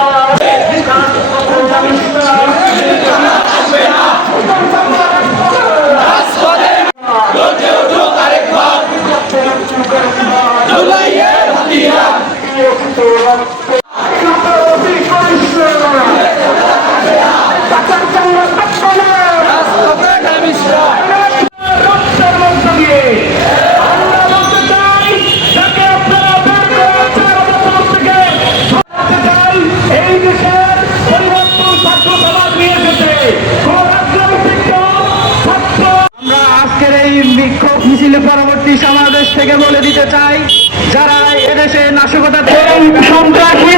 Bye. বিক্ষোভ মিছিল পরবর্তী সমাবেশ থেকে বলে দিতে চাই যারা এদেশে নাশকতা সন্ত্রাসী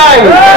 guys.